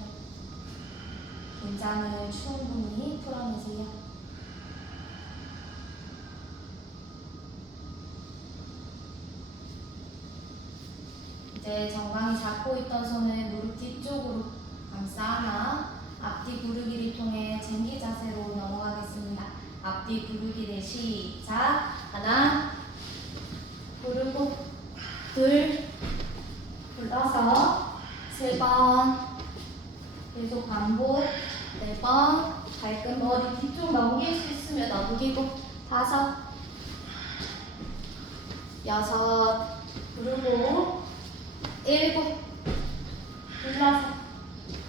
긴장을 충분히 풀어내세요. 이제 정강이 잡고 있던 손을 무릎 뒤쪽으로 감싸 안아 앞뒤 구르기를 통해 쟁기 자세로 넘어가겠습니다. 앞뒤 구르기를 시작. 하나 구르고 둘 굴러서 세 번 계속 반복 네 번 발끝 머리 뒤쪽 넘길 수 있으면 넘기고 다섯 여섯 구르고 일곱 굴러서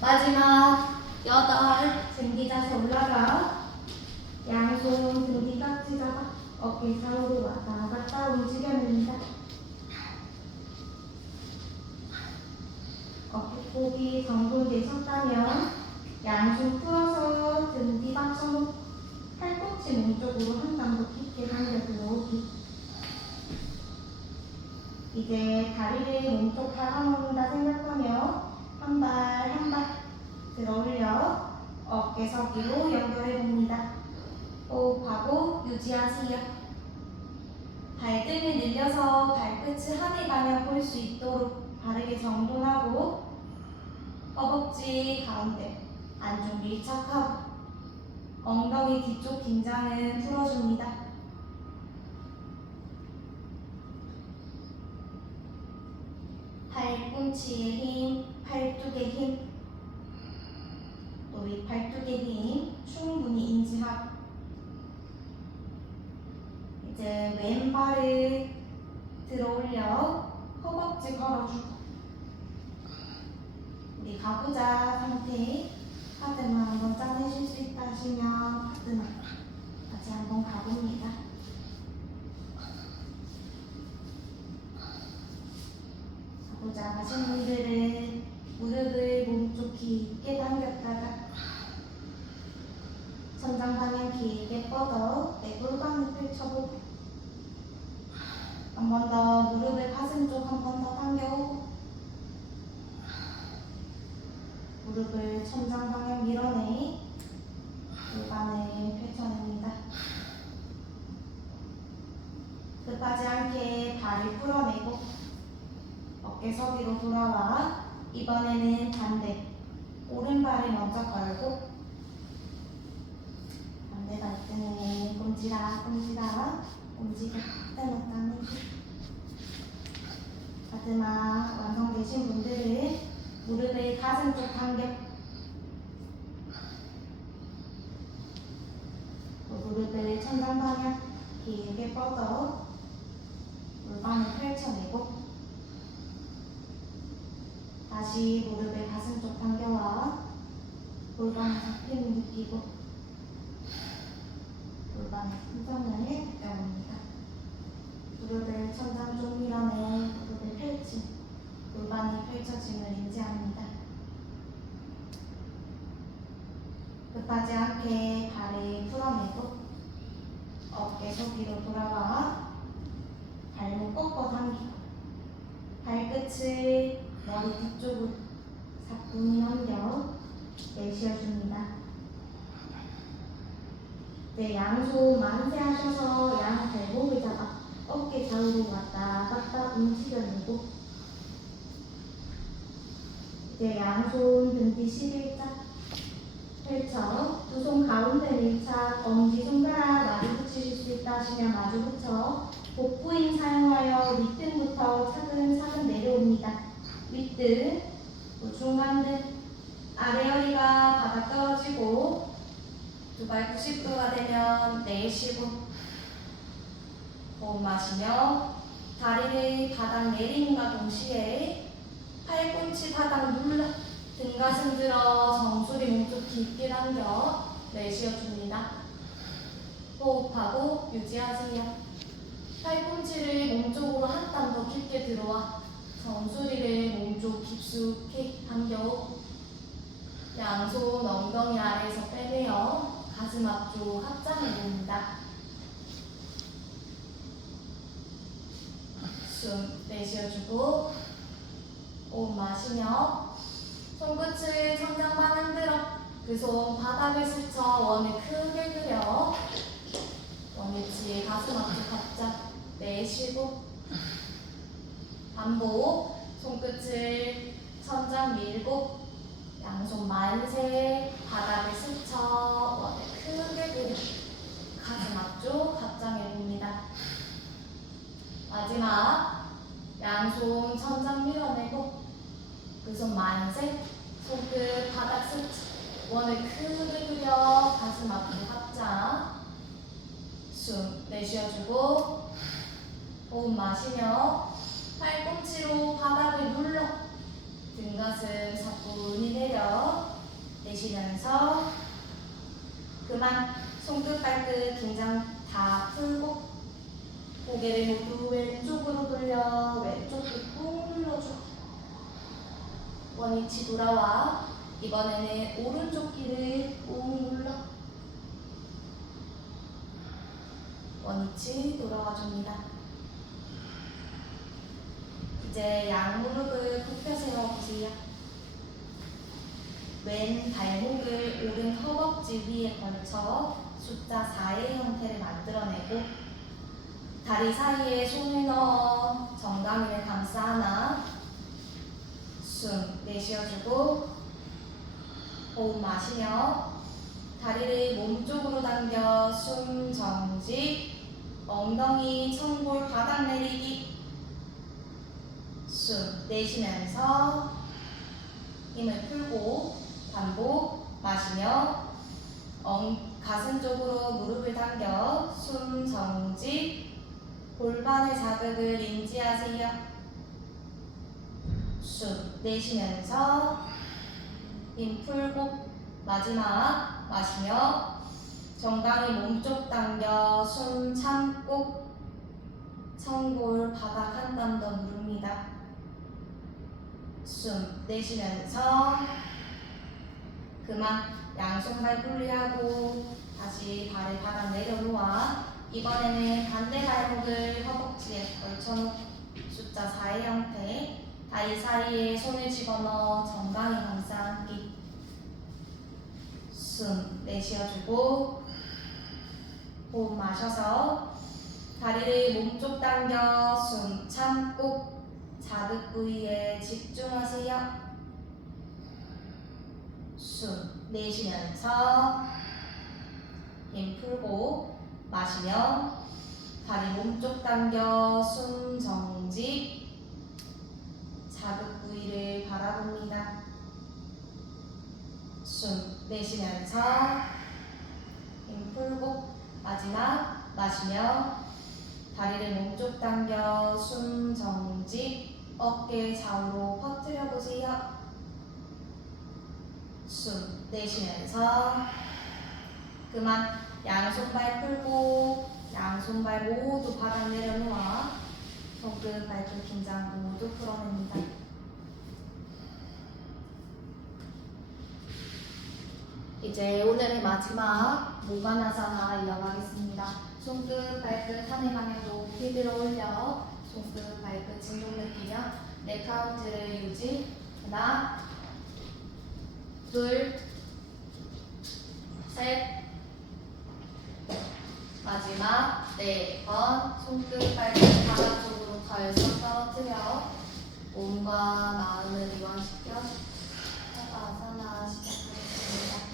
마지막 여덟 쟁기 자세 올라가 양손 등 뒤 깍지 잡아 어깨 좌우로 왔다 갔다 움직여냅니다. 어깨폭이 정돈되셨다면 양손 풀어서 등 뒤 받쳐놓고 팔꿈치 몸쪽으로 한 방 더 깊게 당겨 들어오기. 이제 다리를 몸쪽 달아놓는다 생각하며 한 발 한 발 들어 올려 어깨 서기로 연결해 봅니다. 호흡하고 유지하세요. 발등을 늘려서 발끝을 하늘 방향 볼 수 있도록 바르게 정돈하고 허벅지 가운데 안쪽 밀착하고 엉덩이 뒤쪽 긴장을 풀어줍니다. 팔꿈치에 힘, 팔뚝에 힘, 또 위 팔뚝에 힘 충분히 인지하고 이제 왼발을 들어 올려 허벅지 걸어주고 우리 가부좌 상태 카드만 한번 짜내실 수 있다 하시면 카드만 다시 한번 가봅니다. 가부좌 가신 분들은 무릎을 몸쪽 깊게 당겼다가 천장 방향 길게 뻗어 내 골반을 펼쳐보고 한 번 더 무릎을 가슴 쪽 한 번 더 당겨오고 무릎을 천장 방향 밀어내 골반을 펼쳐냅니다. 급하지 않게 발을 풀어내고 어깨 서기로 돌아와 이번에는 반대 오른발을 먼저 걸고 반대 발등을 꼼지락 꼼지락 움직여 떼놓다는 마지막 완성되신 분들은 무릎을 가슴 쪽 당겨, 무릎을 천장 방향 길게 뻗어 골반을 펼쳐내고, 다시 무릎을 가슴 쪽 당겨와 골반의 잡힘을 느끼고 골반의 풍선을 느껴봅니다. 무릎을 천장 쪽 밀어내 무릎을 펼치 골반이 펼쳐짐을 인지합니다. 급하지 않게 발을 풀어내고 어깨 속으로 돌아와 발목 꺾어 당기고 발끝을 머리 뒤쪽으로 사뿐히 넘겨 내쉬어줍니다. 네, 양손 만세하셔서 양 발목을 잡아 어깨 좌우로 왔다 갔다 움직여내고, 이제 양손 등 뒤 11자 펼쳐 두 손 가운데 밀착, 엄지손가락 마주 붙이실 수 있다 하시면 마주 붙여 복부 힘 사용하여 윗등부터 차근차근 내려옵니다. 윗등, 중간등, 아래 허리가 바닥 떨어지고 두 발 90도가 되면 내쉬고 호흡 마시며 다리를 바닥 내림과 동시에 팔꿈치 바닥 눌러 등 가슴 들어 정수리 몸쪽 깊게 당겨 내쉬어줍니다. 호흡하고 유지하세요. 팔꿈치를 몸쪽으로 한 땀 더 깊게 들어와 정수리를 몸쪽 깊숙이 당겨 양손 엉덩이 아래에서 빼내어 가슴 앞쪽 합장해봅니다. 숨 내쉬어주고 호흡 마시며 손끝을 천장만 흔들어 그 손 바닥을 스쳐 원을 크게 그려 원위치 가슴 앞쪽 합장 내쉬고 반복 손끝을 천장 밀고 양손 만세 바닥을 스쳐 원을 크게 그려 가슴 앞쪽 합장해봅니다. 마지막 양손 천장 밀어내고 그 손 만세 손끝 바닥 스쳐 원을 크게 그려 가슴 앞쪽 합장. 숨 내쉬어주고 호흡 마시며 팔꿈치로 바닥을 눌러 등 가슴 사뿐히 내려 내쉬면서 그만 손끝 발끝 긴장 다 풀고 고개를 모두 왼쪽으로 돌려 왼쪽을 꾹 눌러주고 원위치 돌아와 이번에는 오른쪽 귀를 꾹 눌러 원위치 돌아와 줍니다. 이제 양무릎을 굽혀 세워보세요. 왼 발목을 오른 허벅지 위에 걸쳐 숫자 4의 형태를 만들어내고 다리 사이에 손을 넣어 정강이를 감싸 안아 숨 내쉬어주고 호흡 마시며 다리를 몸쪽으로 당겨 숨 정지 엉덩이 천골 바닥 내리기 숨 내쉬면서 힘을 풀고 반복 마시며 가슴 쪽으로 무릎을 당겨 숨 정지 골반의 자극을 인지하세요. 숨 내쉬면서 힘 풀고 마지막 마시며 정강이 몸쪽 당겨 숨 참고 천골 바닥 한 땀 더 누릅니다. 숨 내쉬면서 그만 양손발 분리하고 다시 발을 바닥 내려놓아 이번에는 반대 발목을 허벅지에 걸쳐놓고 숫자 4의 형태 다리 사이에 손을 집어넣어 정강이 감싸 안기 숨 내쉬어주고 호흡 마셔서 다리를 몸쪽 당겨 숨 참고 자극 부위에 집중하세요. 숨 내쉬면서 힘 풀고 마시며 다리 몸쪽 당겨 숨 정지 자극 부위를 바라봅니다. 숨 내쉬면서 힘 풀고 마지막 마시며 다리를 몸쪽 당겨 숨 정지 어깨 좌우로 퍼뜨려 보세요. 숨 내쉬면서 그만 양손발 풀고 양손발 모두 바닥 내려놓아 손끝 발끝 긴장 모두 풀어냅니다. 이제 오늘의 마지막 모가나사나 이어가겠습니다. 손끝 발끝 하늘 방향 높이 들어 올려 손끝 발끝 진동 느끼며 네 카운트를 유지. 하나 둘 셋 마지막 4번 손끝 발끝 바닥 쪽으로 덜썩 떨어뜨려 몸과 마음을 이완시켜 아사나 시작하겠습니다.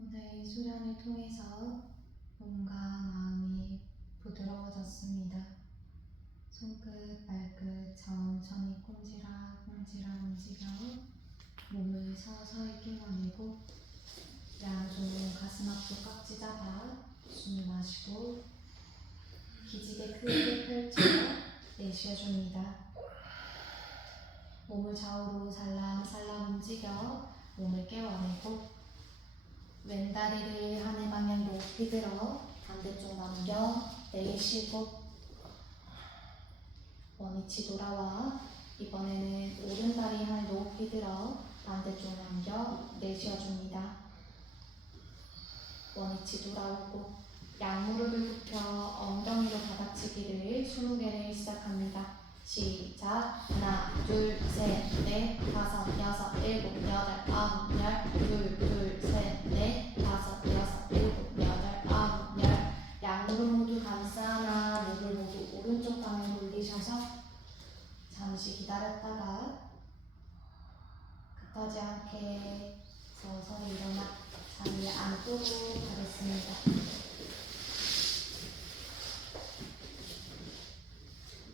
오늘 수련을 통해서 몸과 마음이 부드러워졌습니다. 손끝, 발끝 천천히 꼼지락꼼지락 움직여 몸을 서서히 깨워내고 양손 가슴 앞쪽 깍지 잡아 숨을 마시고 기지개 크게 펼쳐 내쉬어줍니다. 몸을 좌우로 살랑살랑 움직여 몸을 깨워내고 왼다리를 하늘 방향 높이 들어 반대쪽 넘겨 내쉬고 원위치 돌아와 이번에는 오른다리 하늘 높이 들어 반대쪽 넘겨 내쉬어줍니다. 원위치 돌아오고 양무릎을 굽혀 엉덩이로 바닥치기를 20개를 시작합니다. 시작. 하나, 둘, 셋, 넷, 다섯, 여섯, 일곱, 여덟, 아홉, 열. 둘, 둘, 셋, 넷, 다섯, 여섯, 일곱, 여덟, 아홉, 열. 양무릎 모두 감싸나 목을 모두 오른쪽 방향 돌리셔서 잠시 기다렸다가 급하지 않게 서서히 일어나 자리에 앉도록 하겠습니다.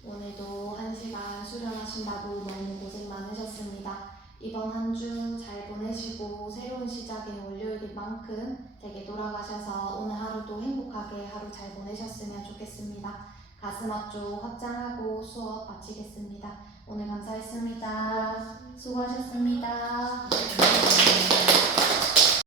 오늘도 1시간 수련하신다고 너무 고생 많으셨습니다. 이번 한 주 잘 보내시고 새로운 시작의 월요일인 만큼 댁에 돌아가셔서 오늘 하루도 행복하게 하루 잘 보내셨으면 좋겠습니다. 가슴 앞쪽 확장하고 수업 마치겠습니다. 오늘 감사했습니다. 수고하셨습니다.